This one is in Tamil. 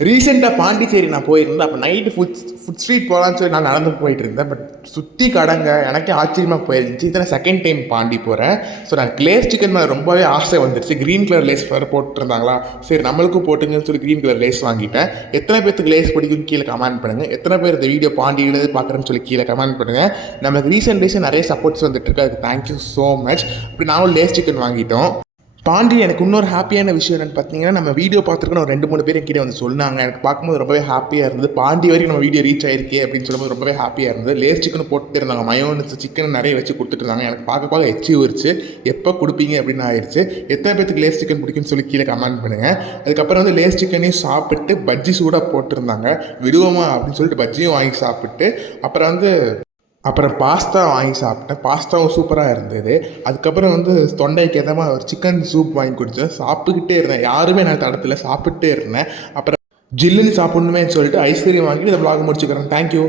ரீசெண்டாக பாண்டிச்சேரி நான் போயிருந்தேன். அப்போ நைட்டு ஃபுட் ஸ்ட்ரீட் போகலான்னு சொல்லி நான் நடந்து போயிட்டு இருந்தேன். பட் சுற்றி கடைங்க எனக்கே ஆச்சரியமாக போயிருந்துச்சு. இதில் செகண்ட் டைம் பாண்டி போகிறேன். ஸோ நான் லேஸ் சிக்கன் மேலே ரொம்பவே ஆசை வந்துருச்சு. க்ரீன் கலர் லேஸ் வேறு போட்டுருந்தாங்களா, சரி நம்மளுக்கும் போட்டுங்கன்னு சொல்லி க்ரீன் கலர் லேஸ் வாங்கிட்டேன். எத்தனை பேருக்கு லேஸ் பிடிக்கும்னு கீழே கமெண்ட் பண்ணுங்கள். எத்தனை பேர் இந்த வீடியோ பாண்டியிலேருந்து பார்க்குறேன்னு சொல்லி கீழே கமெண்ட் பண்ணுங்கள். நமக்கு ரீசெண்ட் டேஸில் நிறைய சப்போர்ட்ஸ் வந்துட்டுருக்கு. அதுக்கு தேங்க்யூ ஸோ மச். அப்படி நானும் லேஸ் சிக்கன் வாங்கிட்டோம். பாண்டி எனக்கு இன்னொரு ஹாப்பியான விஷயம் என்னென்னு பார்த்தீங்கன்னா, நம்ம வீடியோ பார்த்துருக்கோம் ஒரு 2-3 பேர் என்கிட்ட வந்து சொன்னாங்க. எனக்கு பார்க்கும்போது ரொம்பவே ஹாப்பியாக இருந்தது. பாண்டி வரைக்கும் நம்ம வீடியோ ரீச் ஆயிருக்கே அப்படின்னு சொல்லும்போது ரொம்பவே ஹாப்பியாக இருந்தது. லேஸ் சிக்கன் போட்டு இருந்தாங்க, மயோனஸ் சிக்கன் நிறைய வச்சு கொடுத்துட்டு இருந்தாங்க. எனக்கு பார்க்க எச்சி ஊறிச்சு. எப்போ கொடுப்பீங்க அப்படின்னு ஆயிடுச்சு. எத்தனை பேருக்கு லேஸ் சிக்கன் பிடிக்குன்னு சொல்லி கீழே கமெண்ட் பண்ணுங்கள். அதுக்கப்புறம் வந்து லேஸ் சிக்கனையும் சாப்பிட்டு பஜ்ஜி சூடாக போட்டிருந்தாங்க. விடுவோமா அப்படின்னு சொல்லிட்டு பஜ்ஜியும் வாங்கி சாப்பிட்டு அப்புறம் பாஸ்தா வாங்கி சாப்பிட்டேன். பாஸ்தாவும் சூப்பராக இருந்தது. அதுக்கப்புறம் வந்து தொண்டைக்கு எதமாக ஒரு சிக்கன் சூப் வாங்கி குடித்தேன். சாப்பிட்டுக்கிட்டே இருந்தேன். யாருமே நான் தடத்தில் சாப்பிட்டே இருந்தேன். அப்புறம் ஜில்லுன்னு சாப்பிட்ணுமே சொல்லிட்டு ஐஸ்கிரீம் வாங்கிட்டு இந்த vlog முடிச்சுக்கிறேன். தேங்க்யூ.